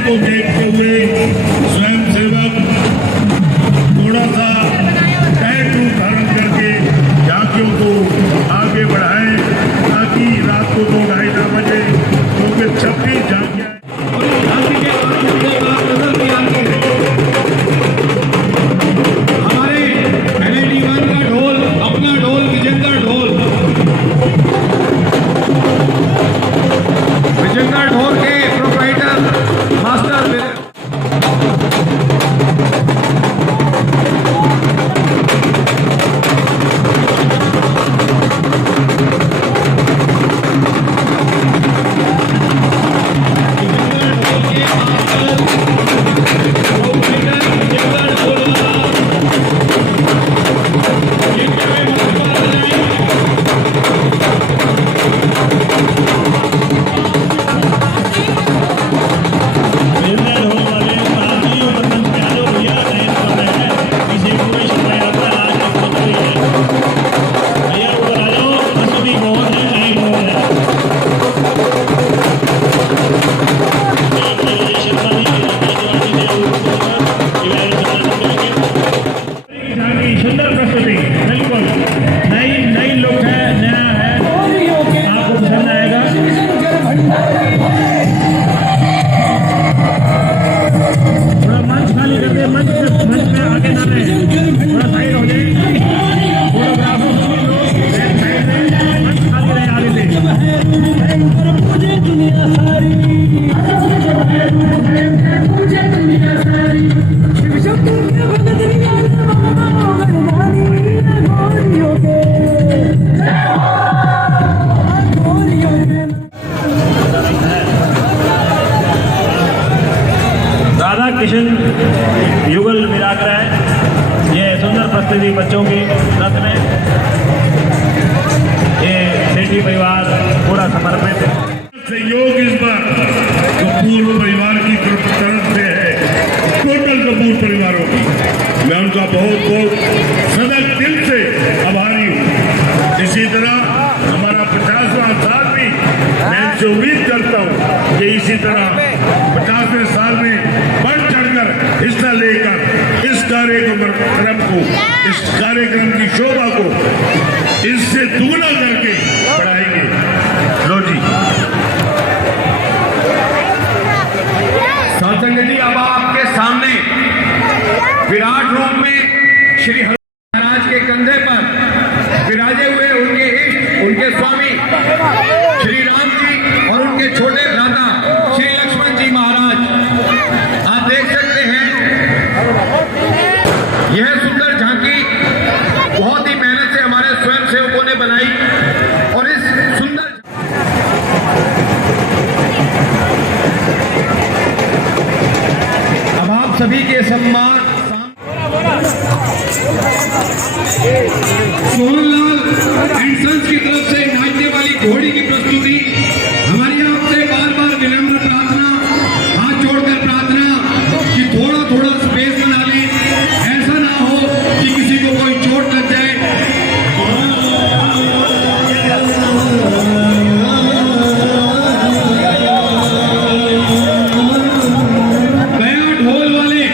को देखते हुए स्वयंसेवक थोड़ा सा टाइट रूप धारण करके झांकियों को आगे बढ़ाएं ताकि रात को 2-2:30 बजे क्योंकि 26 झांकियां हमारे NIT-1 का ढोल, अपना ढोल, विजेंद्र ढोल के प्रोप्राइटर मास्टर सुंदर प्रस्तुति बिल्कुल नई लुक है, नया है, आपको पसंद आएगा। थोड़ा मंच खाली कर दे, मंच में आगे ना रहे, थोड़ा साइड हो जाए, फोटोग्राफर सभी लोग साइड में, मंच खाली रहे आगे से। राधा कृष्ण युगल मिलाकर है, ये सुंदर प्रस्तुति बच्चों की रथ में, ये सेठी परिवार पूरा समर्पित है। सहयोग इस बार कपूर परिवार की तरफ से है, टोटल कपूर परिवारों की, मैं उनका बहुत बहुत सदा दिल से आभारी हूँ। इसी तरह हमारा 50वां साल भी मैं इनसे उम्मीद करता हूँ कि इसी तरह 50वें साल में बढ़ चढ़कर हिस्सा लेकर इस कार्यक्रम को, इस कार्यक्रम की शोभा को इससे दुगना करके बढ़ाएंगे। लो जी सत्संग जी, अब आपके सामने विराट रूप में श्री महाराज के कंधे पर विराजे हुए उनके इष्ट, उनके स्वामी श्री राम जी और उनके छोटे भ्राता श्री लक्ष्मण जी महाराज, आप देख सकते हैं यह सुंदर झांकी बहुत ही मेहनत से हमारे स्वयं सेवकों ने बनाई और इस सुंदर अब आप सभी के सम्मान सोहनलाल एंड सन्स की तरफ से नाचने वाली घोड़ी की प्रस्तुति। हमारी आपसे बार बार विनम्र प्रार्थना, हाथ जोड़कर प्रार्थना कि थोड़ा थोड़ा स्पेस बना लें, ऐसा ना हो कि किसी को कोई चोट लग जाए। गया ढोल वाले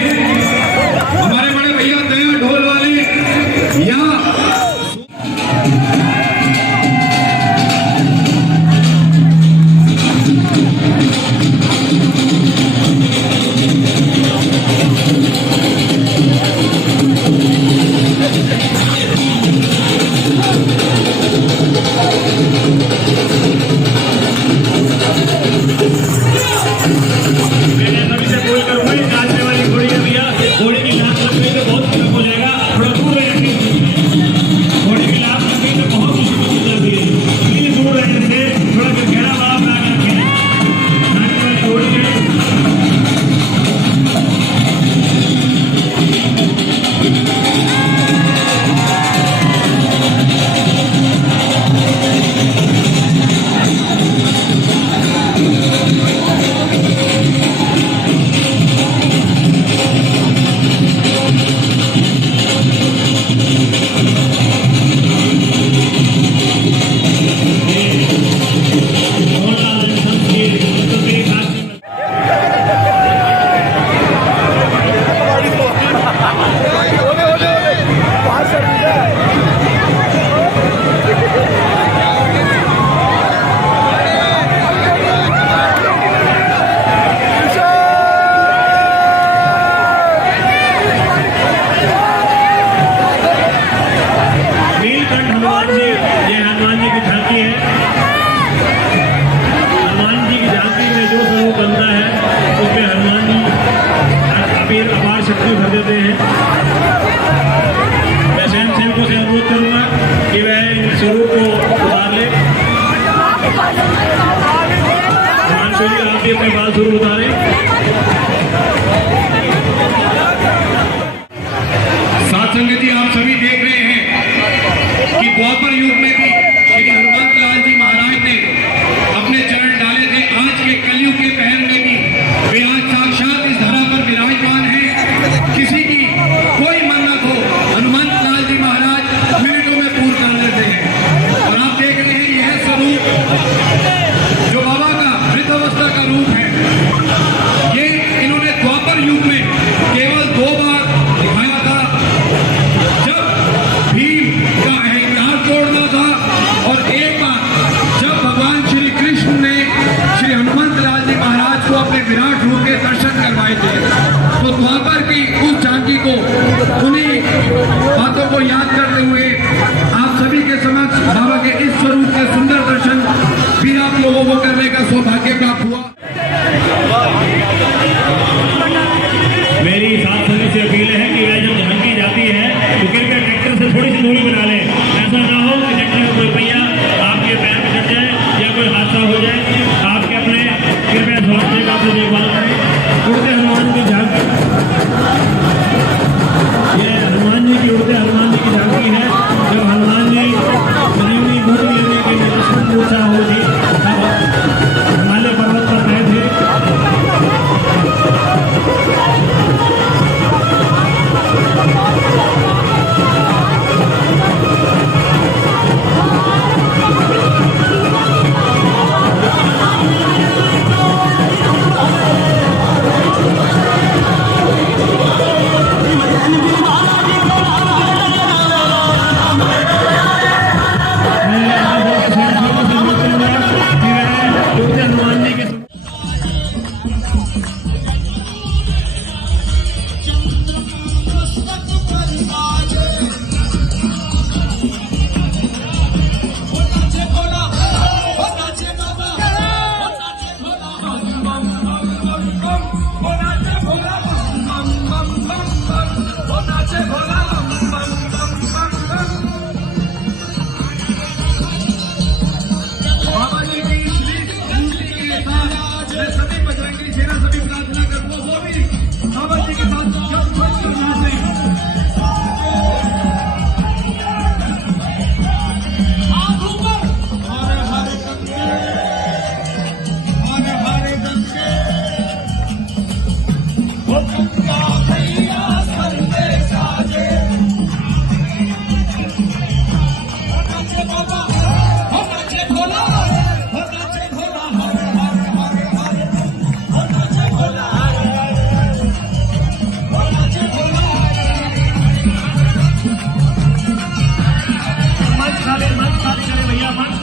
को उतार ले। हिमांशु जी आप भी अपने बाल जरूर उतारें। साथ संगति आप सभी देख रहे हैं कि द्वापर युग में भी श्री हनुमंत लाल जी महाराज ने अपने चरण डाले थे। आज के कलयुग के पहर में भी वे आज साक्षात इस धरा पर विराजमान हैं। किसी की कोई मन्नत हो हनुमंत लाल जी महाराज मिनटों में पूर्ण कर देते हैं। और आप देख रहे हैं यह स्वरूप जो बाबा का वृद्धावस्था का रूप है, ये इन्होंने द्वापर युग में केवल 2 बार दिखाया था, जब भीम का अहंकार तोड़ना था और एक बार जब भगवान श्री कृष्ण ने श्री हनुमंत लाल जी महाराज को अपने विराट रूप के दर्शन करवाए थे। तो द्वापर की उस झांकी को उन्हीं बातों को याद करते हुए आप सभी के समक्ष बाबा के इस स्वरूप के सुंदर दर्शन भी आप लोगों को करने का सौभाग्य प्राप्त हुआ। मेरी साथ संगत से अपील है कि वह जब झांकी जाती है तो कृपया ट्रैक्टर से थोड़ी सी दूरी बना ले। ऐसा ना हो कि ट्रैक्टर का कोई पहिया आपके पैर में चढ़ जाए या कोई हादसा हो जाए। आपके अपने कृपया स्वास्थ्य का आपसे देखभाल करें। उड़ते हनुमान की झांकी, ये हनुमान जी की उड़ते हनुमान जी की झांकी है। जब हनुमान जी संजीवनी बूटी लेने के लिए लक्ष्मण मूर्छा होगी तब हिमालय पर्वत पर गए थे।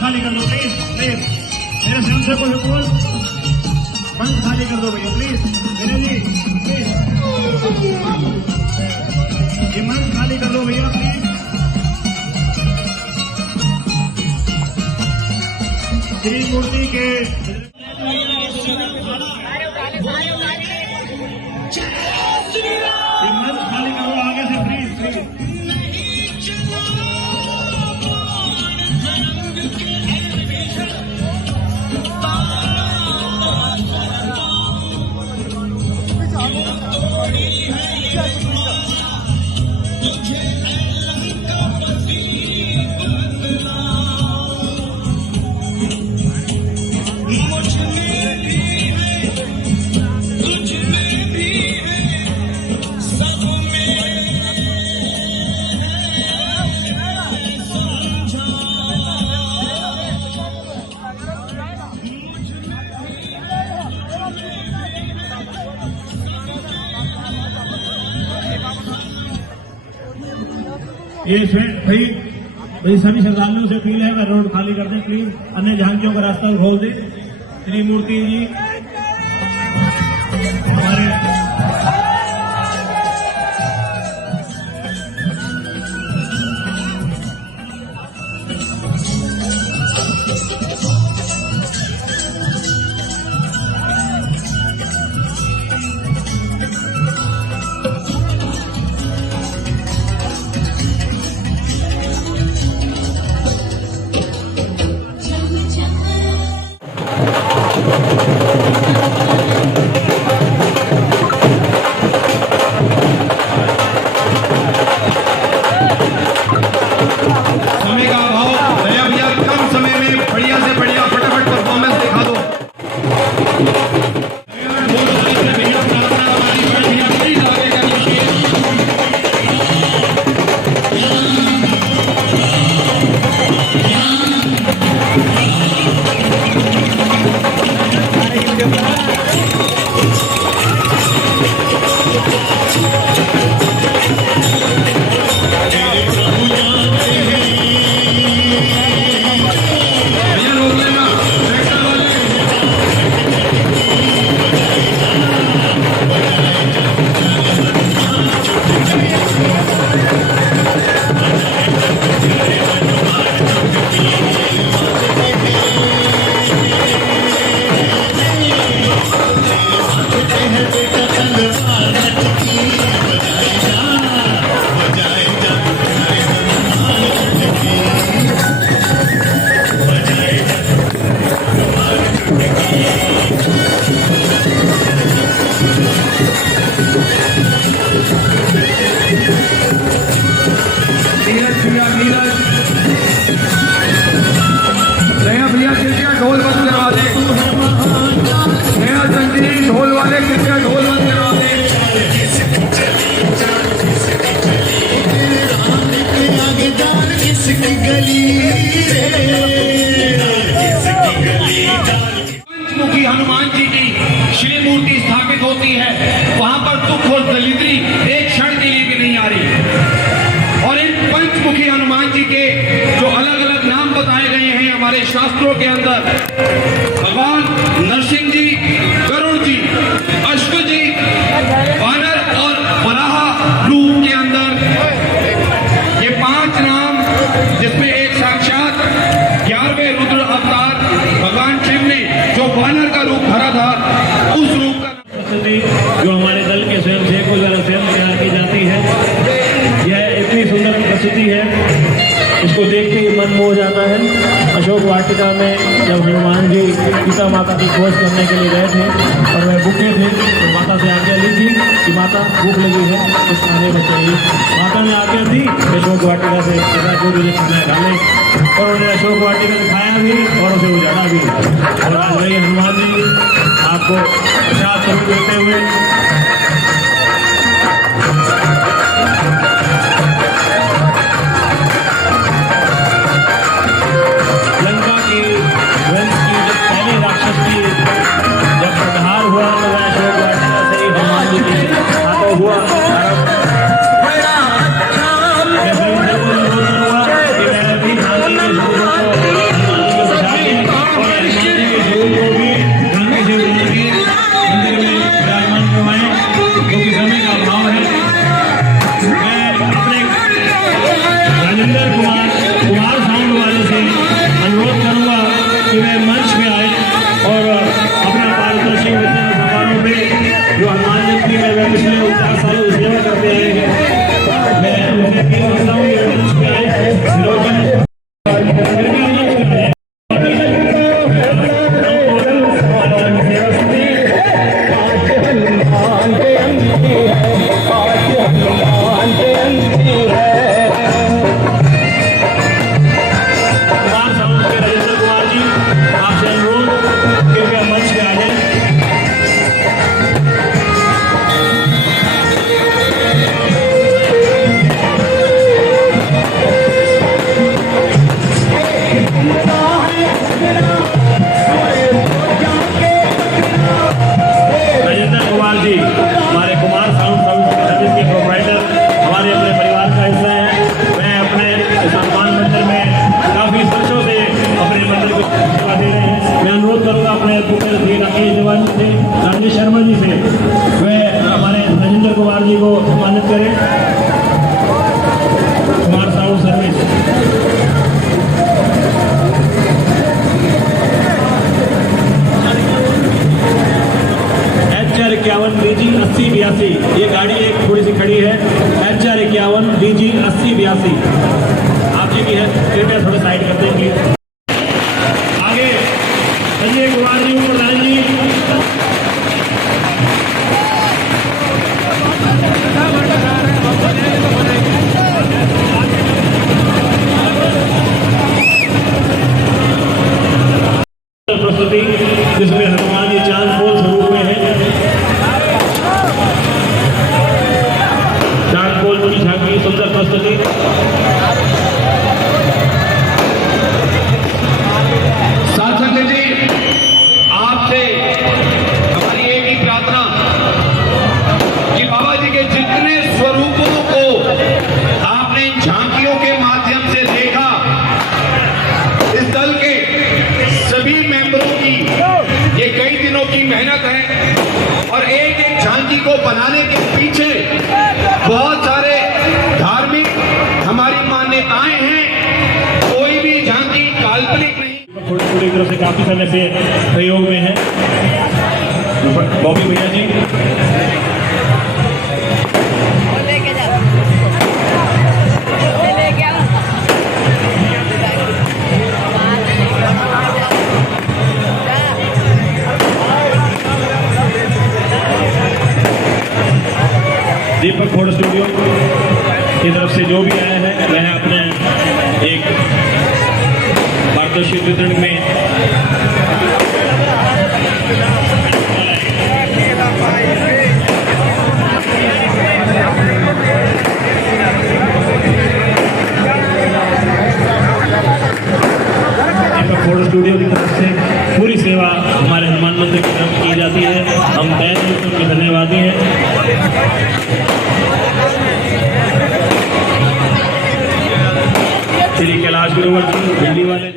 खाली कर दो प्लीज, प्लीज मेरे स्वयं से कोई बोल, मंच खाली कर दो भैया प्लीज, मेरे जी प्लीज, ये मंच खाली कर दो भैया प्लीज। श्री मूर्ति के ये मंच खाली करो आगे से प्लीज, प्लीज। ये भाई सभी श्रद्धालुओं से अपील है वह रोड खाली कर दें प्लीज, अन्य झांकियों का रास्ता खोल दें। श्री मूर्ति जी हमारे ढोल बंद करवा दे। स्नेहा चंद जी ढोल वाले कृपया ढोल बंद करवा दे। पंचमुखी हनुमान जी की श्री मूर्ति स्थापित होती है, वहां पर दुख और दलिद्री एक क्षण के लिए भी नहीं आ रही। और इन पंचमुखी हनुमान जी के जो अलग अलग नाम बताए गए हैं हमारे शास्त्रों के अंदर, भगवान नरसिंह जी, गरुड़ जी, अश्व जी, वानर और वराह रूप के अंदर ये 5 नाम, जिसमें एक साक्षात 11वें रुद्र अवतार भगवान शिव ने जो वानर का रूप धरा था, उस रूप का प्रस्तुति जो हमारे दल के स्वयंसेवकों द्वारा स्वयं तैयार की जाती है, यह इतनी सुंदर प्रस्तुति है, इसको देख के मन मोह जाता है। अशोक वाटिका में जब हनुमान जी सीता माता की खोज करने के लिए गए थे और वह भूखे थे, तो माता से आज्ञा ली थी कि माता भूख लगी है, कुछ खाने में चाहिए। माता ने आज्ञा दी अशोक वाटिका से जो भी खाना डाले, और उन्हें अशोक वाटिका से खाया भी और उसे उजाड़ा भी। और आज वही हनुमान जी आपको प्रसाद स्वरूप देते हुए लंका की वंश की जब पहले राक्षस की जब संहार हुआ तो वह अशोक वाटिका से ही हनुमान जी के हाथों हुआ। कुमार साउंड वाले से अनुरोध करूंगा कि वे मंच में आए और अपना पारदर्शी समारोह में जो हनुमान जयंती में वे पिछले 4 सालों से सेवा करते आए हैं, मैं उनसे भी कहता हूँ कि मंच में आए। राजेश शर्मा जी से वे हमारे राजेंद्र कुमार जी को सम्मानित करें। Kumar sound service HR 51 DG 8082, ये गाड़ी एक थोड़ी सी खड़ी है, HR 51 DG 8082 आप जी की है, कृपया थोड़ा साइड करते हैं प्लीज। आगे संजय कुमार जी, प्रधान जी, प्रस्तुति जिसमें हनुमान जी चांद पोल स्वरूप में है। चांद पोल की झांकी सुंदर प्रस्तुति। साथ संगत जी, आपसे हमारी एक ही प्रार्थना कि बाबा जी के जितने स्वरूपों को आपने झांकियों के माध्यम से देखा, इस दल के सभी मेंबरों की ये कई दिनों की मेहनत है और एक एक झांकी को बनाने के पीछे बहुत सारे धार्मिक हमारी मान्यताएं हैं। कोई भी झांकी काल्पनिक नहीं। थोड़ी तरफ से काफी समय से सहयोग में है बॉबी भैया जी। दीपक फोटो स्टूडियो की तरफ से जो भी आए हैं वह अपने एक पारदर्शी वितरण में यूनिवर्सल स्टूडियो की तरफ से पूरी सेवा हमारे हनुमान मंदिर की तरफ की जाती है। हम तय दिल से उनके धन्यवादी हैं। श्री कैलाश गुरुवर जी दिल्ली वाले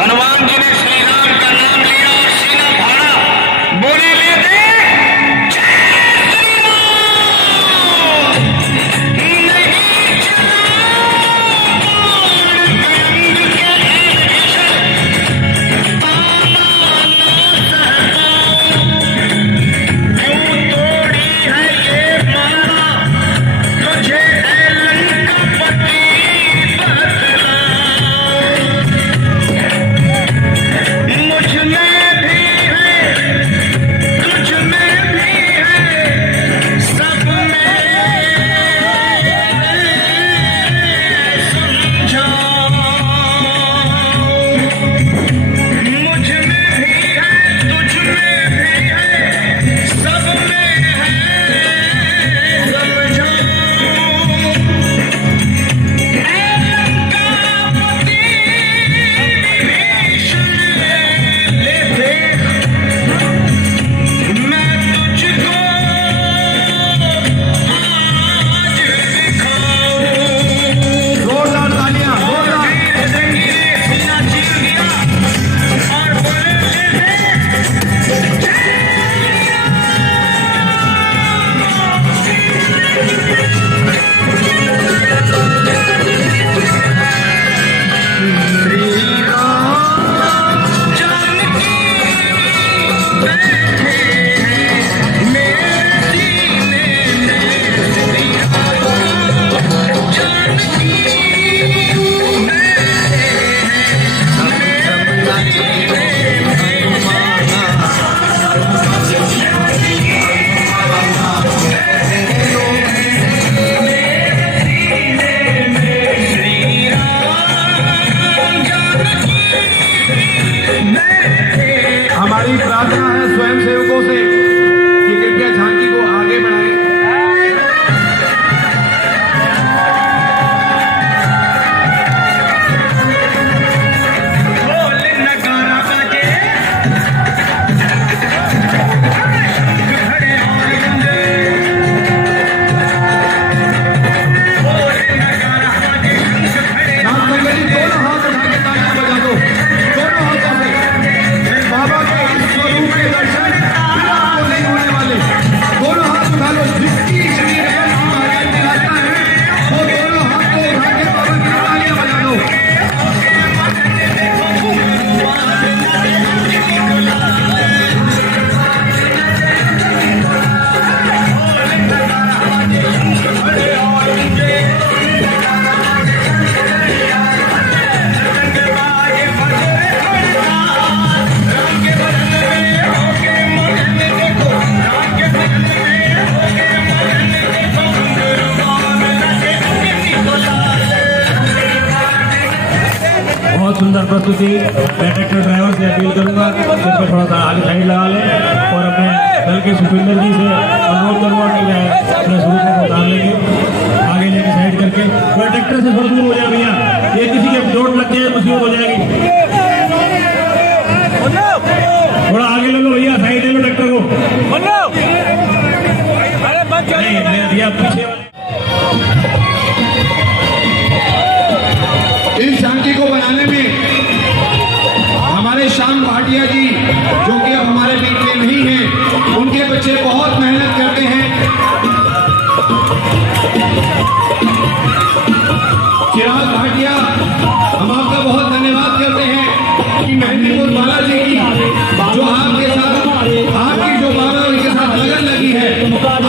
हनुमान जी ने श्री राम का नाम लिया और सीना फाड़ा, बोले लेते जय श्री राम। नहीं क्यों तोड़ी है ये माला, तुझे है लंकापति बतला। मुझ में भी है, तुझ में भी है, सब में समझाओ। मुझ में भी है, तुझ में भी है, सब में है समझाओ। लंकापति मैं तुझको आज दिखाऊं। जोरदार तालियां, जोरदार। सीना चीर दिया और बोले जानकी बैठे हैं मेरे सीने में, जानकी हमारी प्रार्थना है स्वयं सेवकों से कि कृपया झांकी को आगे बढ़ाएं। ढोल नगारा बजे, घड़े और गंजे। ढोल नगारा बजे, घड़े नाथ संगत जी दोनों हाथ उठा के तालियां बजा दो, दोनों हाथों से। बाबा के इस स्वरूप के दर्शन फिर आपको नहीं होने वाले। दोनों हाथ उठा लो, जिसकी श्री राम की महाराज दिलाता है वो दोनों हाथ को उठा के बाबा की तालियां बजा दो। बहुत सुंदर प्रस्तुति। मैं ट्रैक्टर ड्राइवर से अपील करूंगा कि इसको थोड़ा सा आगे साइड लगा लें और अपने दल के सुखविंदर जी से अनुरोध करूंगा कि वह अपने स्वरूप को उतार लेंगे, आगे लेके साइड करके। थोड़ा ट्रैक्टर से थोड़ा दूर हो जाए भैया, ये किसी के चोट लग जाए मुसीबत हो जाएगी। थोड़ा आगे ले लो भैया, साइड ले लो ट्रैक्टर को। नहीं मैं भैया पीछे वाले इस झांकी को बनाने में हमारे श्याम भाटिया जी, जो कि अब हमारे बीच में नहीं हैं, उनके बच्चे बहुत मेहनत करते हैं। चिराग भाटिया, हम आपका बहुत धन्यवाद करते हैं कि मेहंदीपुर बालाजी की जो आपके साथ आपकी जो बाबा के साथ लगन लगी है, आप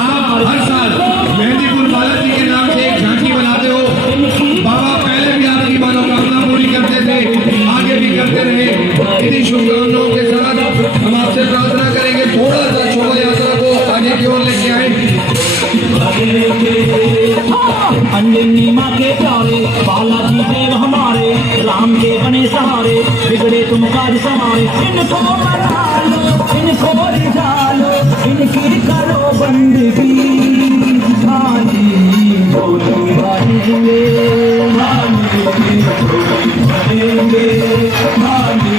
हर साल मेहंदीपुर बालाजी के नाम से एक झांकी बनाते हो। बाबा पहले भी आपकी बातों अंजनी माँ के प्यारे बालाजी देव हमारे राम के बने सहारे बिगड़े तुम काज सवारे इनको मना लो इनको रिझा लो इनकी करो बंदगी भानी ढोली बनेंगे भानी बनेंगे भानी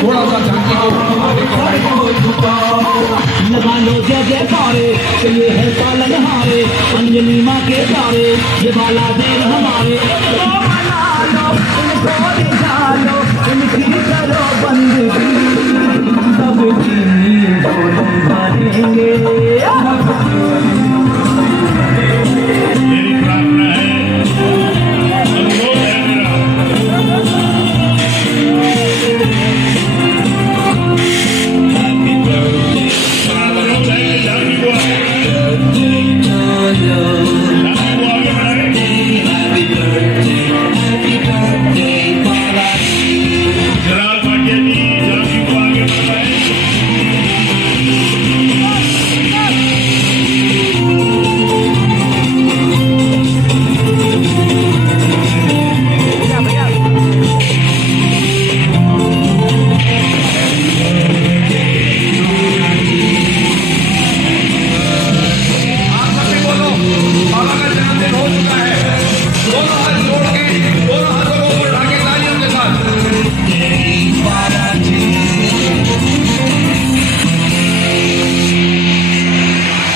थोड़ा सा झांकी लगा लो जय जयकारे ये है पालनहारे अंजनी माँ के प्यारे ये बाला देव हमारे इनको मना लो इनको रिझा लो इनकी करो बंदगी सबकी ढोली बनेंगे मेरी प्रार्थना है, अनुरोध है मेरा, अनुरोध है कि झांकी को आगे बढ़ाएं। जलाल भाटिया जी झांकी को आगे बढ़ाएं। आप सभी बोलो बाबा का जन्मदिन हो चुका है। दोनों हाथ जोड़ के दोनों हाथों को ऊपर उठा के तालियों के साथ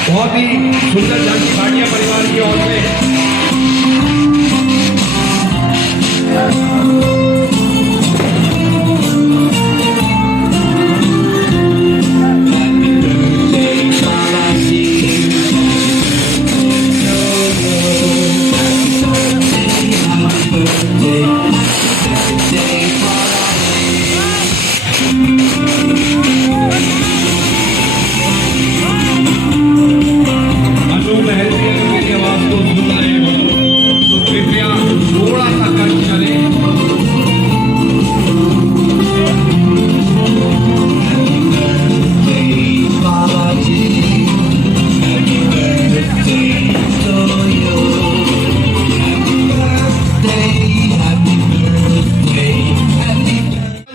बहुत ही सुंदर झांकी भाटिया परिवार की ओर से अनु महल की अगर मेरी आवाज को सुन रहे हो तो कृपया थोड़ा सा कष्ट करें।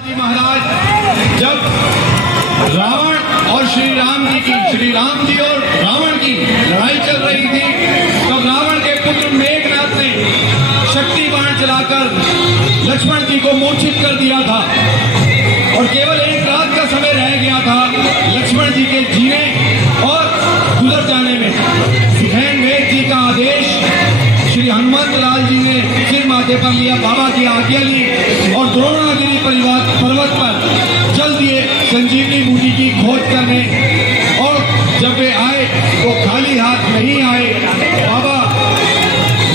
जी महाराज जब रावण और श्री राम जी और रावण की लड़ाई चल रही थी तब रावण के पुत्र मेघनाथ ने शक्ति बाण चलाकर लक्ष्मण जी को मूर्छित कर दिया था और केवल एक रात का समय रह गया था लक्ष्मण जी के जीने और गुजर जाने में। सुखैन वेद जी का आदेश श्री हनुमत लाल जी ने सिर माथे पर लिया, बाबा की आज्ञा ली और द्रोणागिरी पर्वत पर चल दिए संजीवनी बूटी की खोज करने। और जब वे आए वो खाली हाथ नहीं आए, बाबा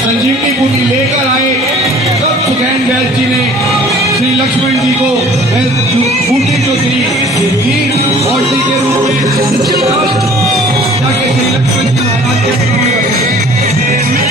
संजीवनी बूटी लेकर आए। तब सुखैन वैद्य जी ने श्री लक्ष्मण जी को बूटी जो थी वीर औषधि के रूप में जाके श्री लक्ष्मण जी महाराज के प्रणाम करते।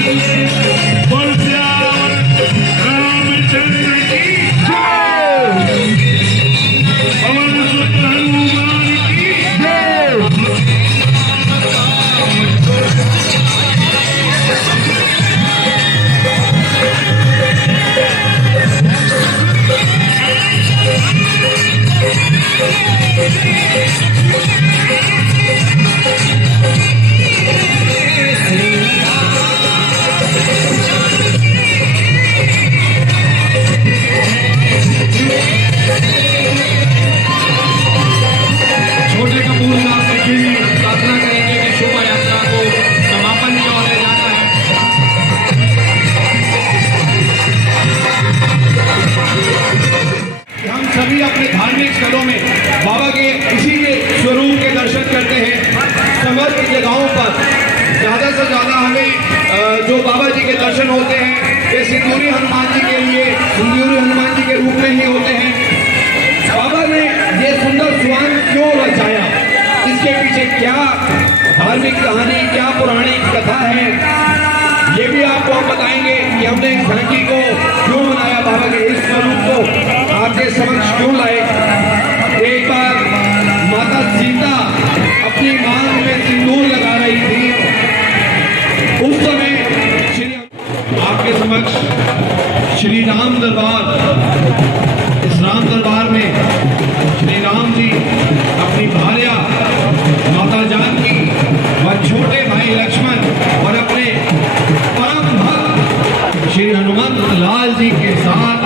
Thank you. चरण की जय। पवन सुत हनुमान की जय। छोटे कपूर साहब बच्चे जी प्रार्थना करेंगे कि शोभा यात्रा को समापन की ओर ले जाना है। हम सभी अपने धार्मिक स्थलों में बाबा के इसी के स्वरूप के दर्शन करते हैं। समर की जगहों पर ज़्यादा से ज़्यादा हमें जो बाबा जी के दर्शन होते हैं वे सिंदूरी हनुमान जी के लिए सिंदूरी हनुमान जी के रूप में ही होते हैं। बाबा ने ये सुंदर स्वांग क्यों रचाया, इसके पीछे क्या धार्मिक कहानी, क्या पौराणिक कथा है, ये भी आपको हम बताएंगे कि हमने इस झांकी को क्यों बनाया, बाबा के इस स्वरूप को आपके समक्ष क्यों लाए। एक बार माता सीता अपनी मांग में सिंदूर लगा रही थी, उस समय आपके समक्ष श्री राम दरबार, इस राम दरबार में श्री राम जी अपनी भार्या माता जानकी व छोटे भाई लक्ष्मण और अपने परम भक्त श्री हनुमंत लाल जी के साथ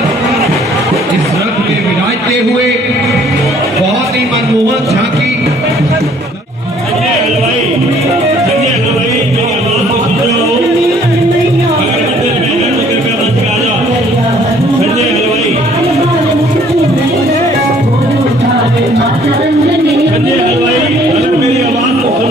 इस रथ में विराजते हुए बहुत ही मनमोहक झांकी। संजय हलवाई मेरी आवाज को सुन रहे हो, अगर मंदिर में है तो कृपया मंच पे आ जाओ। संजय हलवाई, संजय हलवाई अगर मेरी आवाज को सुन रहा है, मंदिर में है तो कृपया मंच पे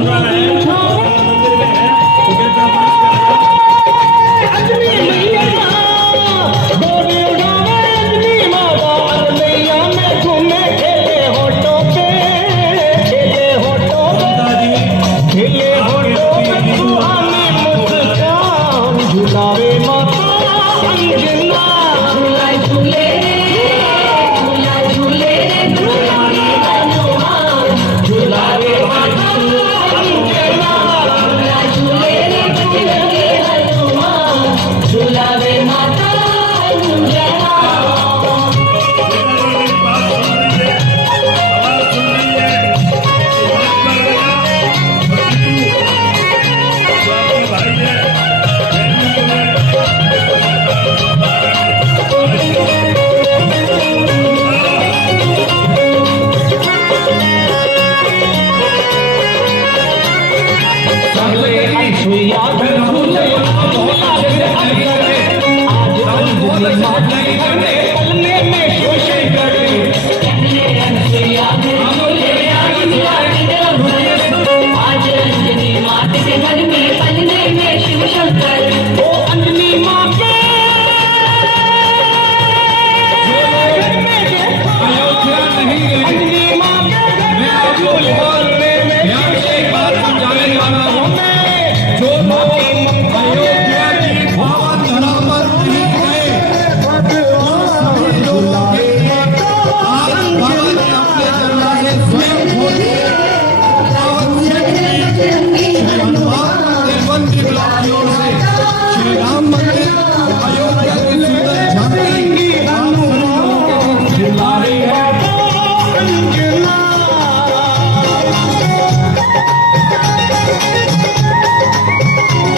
आ जाओ।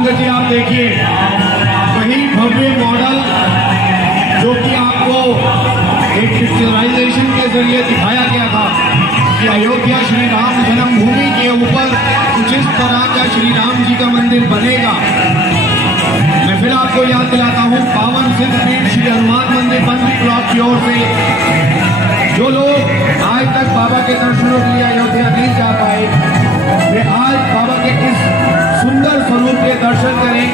संगत जी आप देखिए वही भव्य मॉडल जो कि आपको एक पिक्चराइजेशन के जरिए दिखाया गया था कि अयोध्या श्री राम जन्मभूमि के ऊपर कुछ इस तरह का श्री राम जी का मंदिर बनेगा। मैं फिर आपको याद दिलाता हूँ, पावन सिद्ध पीठ श्री हनुमान मंदिर बंदी ब्लॉक की ओर से जो लोग आज तक बाबा के दर्शनों के लिए अयोध्या नहीं जा पाए, वे आज बाबा के इस सुंदर स्वरूप के दर्शन करें।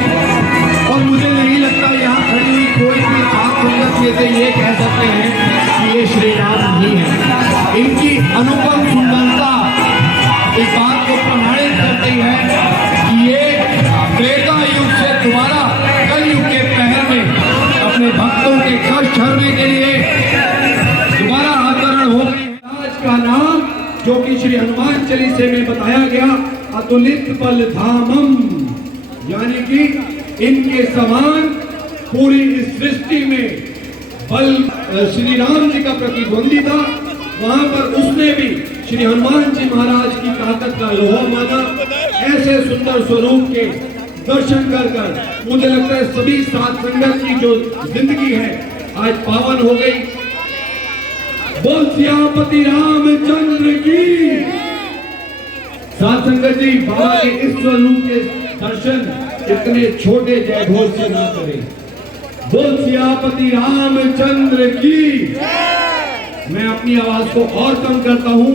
और मुझे नहीं लगता यहाँ खड़ी हुई कोई भी आप संगत में से ये कह सकते हैं कि ये श्री राम ही है। इनकी अनुपम सुंदरता इस बात को प्रमाणित करती है कि ये त्रेता युग से दोबारा कल युग के पहर में अपने भक्तों के कष्ट हरने के लिए दोबारा अवतरण हो गई। आज का नाम जो कि श्री हनुमान चालीसे में बताया गया, अतुलित बल धामम, यानी कि इनके समान पूरी इस सृष्टि में बल श्री राम जी का प्रतिद्वंदी था। वहां पर उसने भी श्री हनुमान जी महाराज की ताकत का लोहा माना। ऐसे सुंदर स्वरूप के दर्शन कर कर मुझे लगता है सभी साथ संगत की जो जिंदगी है आज पावन हो गई। बोल सियापति रामचंद्र की। साथ संगत जी बाबा के इस स्वरूप के दर्शन इतने छोटे जयघोष से ना करें। बोल सियापति रामचंद्र की। मैं अपनी आवाज को और कम करता हूँ,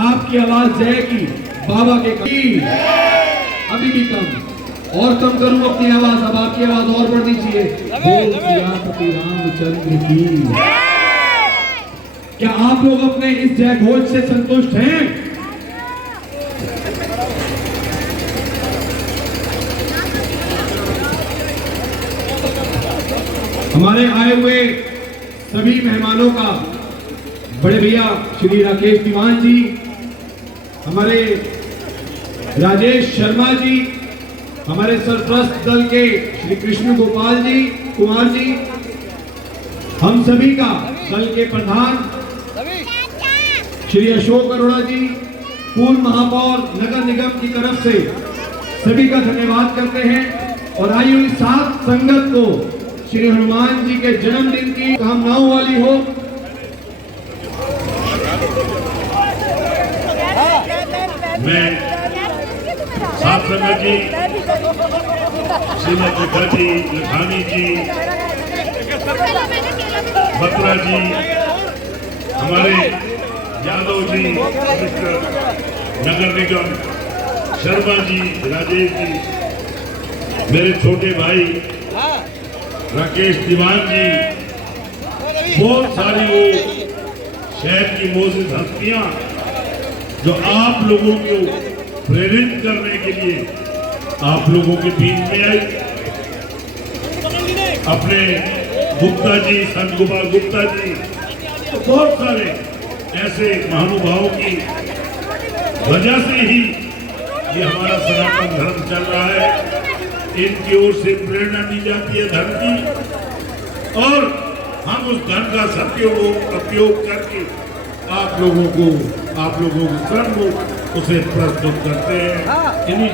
आपकी आवाज जाएगी बाबा के की। अभी भी कम और कम करूँ अपनी आवाज, अब आपकी आवाज और बढ़नी चाहिए। बोल सियापति रामचंद्र की। क्या आप लोग अपने इस जयघोष से संतुष्ट हैं? हमारे आए हुए सभी मेहमानों का बड़े भैया श्री राकेश दीवान जी, हमारे राजेश शर्मा जी, हमारे सरप्रस्त दल के श्री कृष्ण गोपाल जी कुमार जी, हम सभी का दल के प्रधान श्री अशोक अरोड़ा जी, पूर्व महापौर नगर निगम की तरफ से सभी का धन्यवाद करते हैं। और आई हुई सात संगत को श्री हनुमान जी के जन्मदिन की कामनाओं वाली हो। मैं साथ संगत जी, श्रीमती रेखा जी, लखानी जी, बत्रा जी, हमारे यादव जी, नगर निगम, शर्मा जी, राजेश जी, मेरे छोटे भाई राकेश दीवान जी, बहुत सारी वो शहर की मौजूद हस्तियां जो आप लोगों को प्रेरित करने के लिए आप लोगों के बीच में आई। अपने गुप्ता जी, संत गोपाल गुप्ता जी, तो बहुत सारे ऐसे महानुभावों की वजह से ही ये हमारा सनातन धर्म चल रहा है। इनकी ओर से प्रेरणा दी जाती है धर्म की, और हम उस धर्म का सदुपयोग उपयोग करके आप लोगों को, आप लोगों के कर्म उसे प्रस्तुत करते हैं। इन्हीं